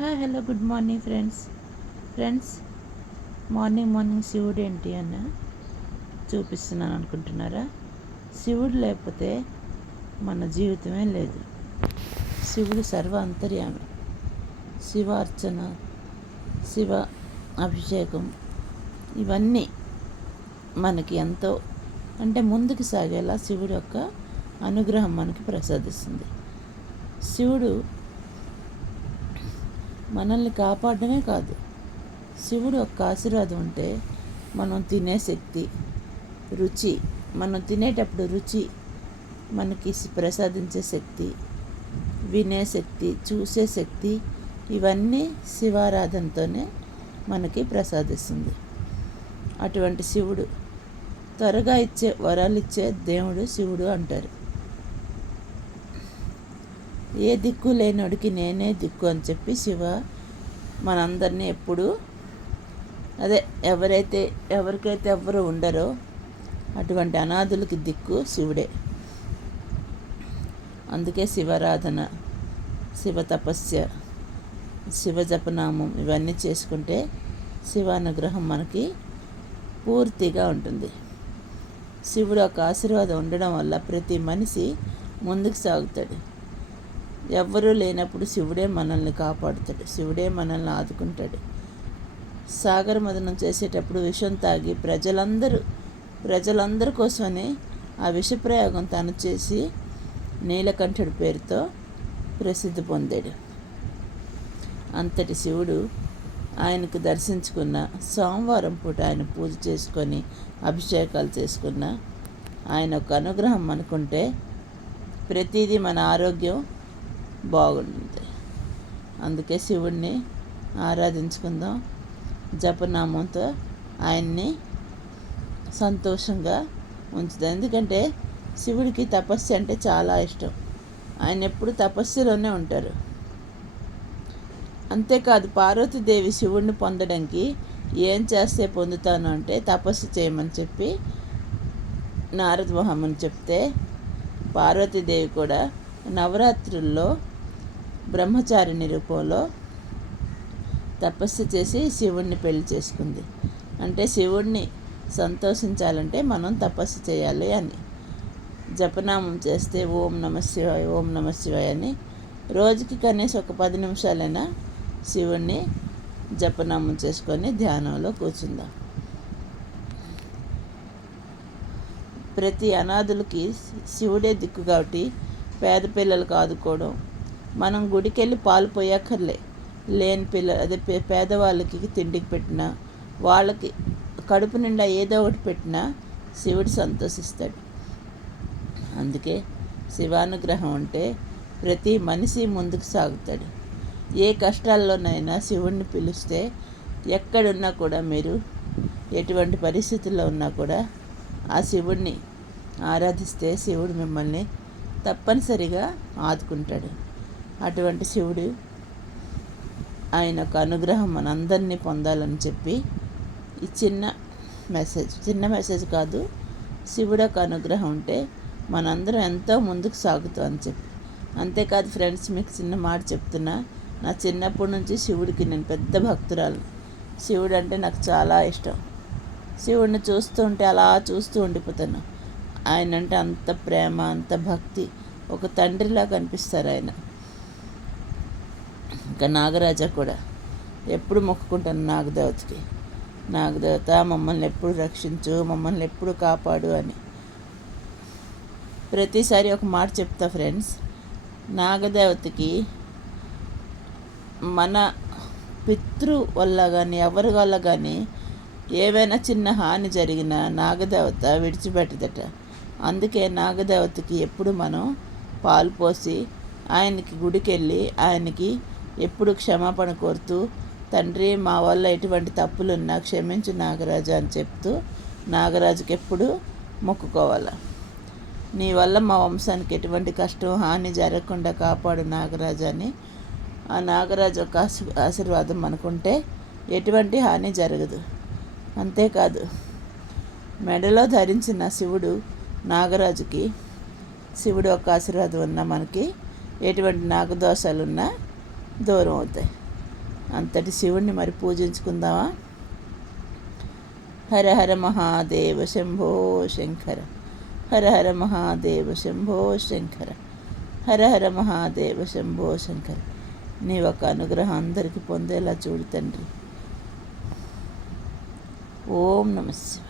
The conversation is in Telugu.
Hi hello good morning friends morning శివుడు ఏంటి అన్న చూపిస్తున్నాను అనుకుంటున్నారా? శివుడు లేకపోతే మన జీవితమే లేదు. శివుడు సర్వ అంతర్యామి. శివ అర్చన, శివ అభిషేకం ఇవన్నీ మనకి ఎంతో అంటే ముందుకు సాగేలా శివుడు యొక్క అనుగ్రహం మనకి ప్రసాదిస్తుంది. శివుడు మనల్ని కాపాడమే కాదు, శివుడు యొక్క ఆశీర్వాదం ఉంటే మనం తినే శక్తి, రుచి, మనం తినేటప్పుడు రుచి మనకి ప్రసాదించే శక్తి, వినే శక్తి, చూసే శక్తి ఇవన్నీ శివారాధనతోనే మనకి ప్రసాదిస్తుంది. అటువంటి శివుడు త్వరగా ఇచ్చే వరాలు ఇచ్చే దేవుడు శివుడు అంటారు. ఏ దిక్కు లేనోడికి నేనే దిక్కు అని చెప్పి శివ మనందరినీ ఎప్పుడు ఎవరికైతే ఎవ్వరు ఉండరో అటువంటి అనాథులకి దిక్కు శివుడే. అందుకే శివారాధన, శివ తపస్య, శివ జపనామం ఇవన్నీ చేసుకుంటే శివానుగ్రహం మనకి పూర్తిగా ఉంటుంది. శివుడు ఒక ఆశీర్వాదం ఉండడం వల్ల ప్రతి మనిషి ముందుకు సాగుతాడు. ఎవ్వరూ లేనప్పుడు శివుడే మనల్ని కాపాడుతాడు, శివుడే మనల్ని ఆదుకుంటాడు. సాగర మదనం చేసేటప్పుడు విషం తాగి ప్రజలందరి కోసమని ఆ విషప్రయోగం తను చేసి నీలకంఠుడి పేరుతో ప్రసిద్ధి పొందాడు. అంతటి శివుడు ఆయనకు దర్శించుకున్న సోమవారం పూట ఆయన పూజ చేసుకొని అభిషేకాలు చేసుకున్న ఆయన ఒక అనుగ్రహం అనుకుంటే ప్రతిదీ మన ఆరోగ్యం బాగుంటుంది. అందుకే శివుడిని ఆరాధించుకుందాం, జపనామంతో ఆయన్ని సంతోషంగా ఉంచుతాం. ఎందుకంటే శివుడికి తపస్సు అంటే చాలా ఇష్టం. ఆయన ఎప్పుడు తపస్సులోనే ఉంటారు. అంతేకాదు పార్వతీదేవి శివుడిని పొందడానికి ఏం చేస్తే పొందుతాను అంటే తపస్సు చేయమని చెప్పి నారద మహాముని చెప్తే పార్వతీదేవి కూడా నవరాత్రుల్లో బ్రహ్మచారిణి రూపంలో తపస్సు చేసి శివుణ్ణి పెళ్లి చేసుకుంది. అంటే శివుణ్ణి సంతోషించాలంటే మనం తపస్సు చేయాలి అని. జపనామం చేస్తే ఓం నమ శివాయ, ఓం నమ శివాయ అని రోజుకి కనీసం ఒక 10 నిమిషాలైనా శివుణ్ణి జపనామం చేసుకొని ధ్యానంలో కూర్చుందాం. ప్రతి అనాథులకి శివుడే దిక్కు కాబట్టి పేద పిల్లలకు ఆదుకోవడం, మనం గుడికి వెళ్ళి పాలు పోయాకర్లే, లేని పేదవాళ్ళకి తిండికి పెట్టినా, వాళ్ళకి కడుపు నిండా ఏదో ఒకటి పెట్టినా శివుడు సంతోషిస్తాడు. అందుకే శివానుగ్రహం ఉంటే ప్రతి మనిషి ముందుకు సాగుతాడు. ఏ కష్టాల్లోనైనా శివుణ్ణి పిలిస్తే ఎక్కడున్నా కూడా మీరు ఎటువంటి పరిస్థితుల్లో ఉన్నా కూడా ఆ శివుణ్ణి ఆరాధిస్తే శివుడు మిమ్మల్ని తప్పనిసరిగా ఆదుకుంటాడు. అటువంటి శివుడు ఆయన యొక్క అనుగ్రహం మనందరినీ పొందాలని చెప్పి ఈ చిన్న మెసేజ్ కాదు, శివుడు యొక్క అనుగ్రహం ఉంటే మనందరం ఎంతో ముందుకు సాగుతాం అని చెప్పి. అంతేకాదు ఫ్రెండ్స్, మీకు చిన్న మాట చెప్తున్నా, నా చిన్నప్పటి నుంచి శివుడికి నేను పెద్ద భక్తురాలు. శివుడు అంటే నాకు చాలా ఇష్టం. శివుడిని చూస్తూ ఉంటే అలా చూస్తూ ఉండిపోతాను. ఆయన అంటే అంత ప్రేమ, అంత భక్తి, ఒక తండ్రిలా కనిపిస్తారు ఆయన. ఇంకా నాగరాజ కూడా ఎప్పుడు మొక్కుకుంటాను నాగదేవతకి, నాగదేవత మమ్మల్ని ఎప్పుడు రక్షించు, మమ్మల్ని ఎప్పుడు కాపాడు అని. ప్రతిసారి ఒక మాట చెప్తా ఫ్రెండ్స్, నాగదేవతకి మన పితృ వల్ల కానీ ఎవరి వల్ల కానీ ఏవైనా చిన్న హాని జరిగినా నాగదేవత విడిచిపెట్టదట. అందుకే నాగదేవతకి ఎప్పుడు మనం పాలు పోసి ఆయనకి గుడికి వెళ్ళి ఆయనకి ఎప్పుడు క్షమాపణ కోరుతూ, తండ్రి మా వల్ల ఎటువంటి తప్పులున్నా క్షమించు నాగరాజు అని చెప్తూ నాగరాజుకి ఎప్పుడు మొక్కుకోవాలి. నీ వల్ల మా వంశానికి ఎటువంటి కష్టం హాని జరగకుండా కాపాడు నాగరాజు అని ఆ నాగరాజు యొక్క ఆశీర్వాదం మనకుంటే ఎటువంటి హాని జరగదు. అంతేకాదు మెడలో ధరించిన శివుడు నాగరాజుకి శివుడు యొక్క ఆశీర్వాదం ఉన్నా మనకి ఎటువంటి నాగదోషాలున్నా దూరం అవుతాయి. అంతటి శివుణ్ణి మరి పూజించుకుందామా? హర హర మహాదేవ శంభో శంకర, హర హర మహాదేవ శంభో శంకర, హర హర మహాదేవ శంభో శంకర. నీ ఒక అనుగ్రహం అందరికీ పొందేలా చూడు తండ్రి. ఓం నమః శివాయ.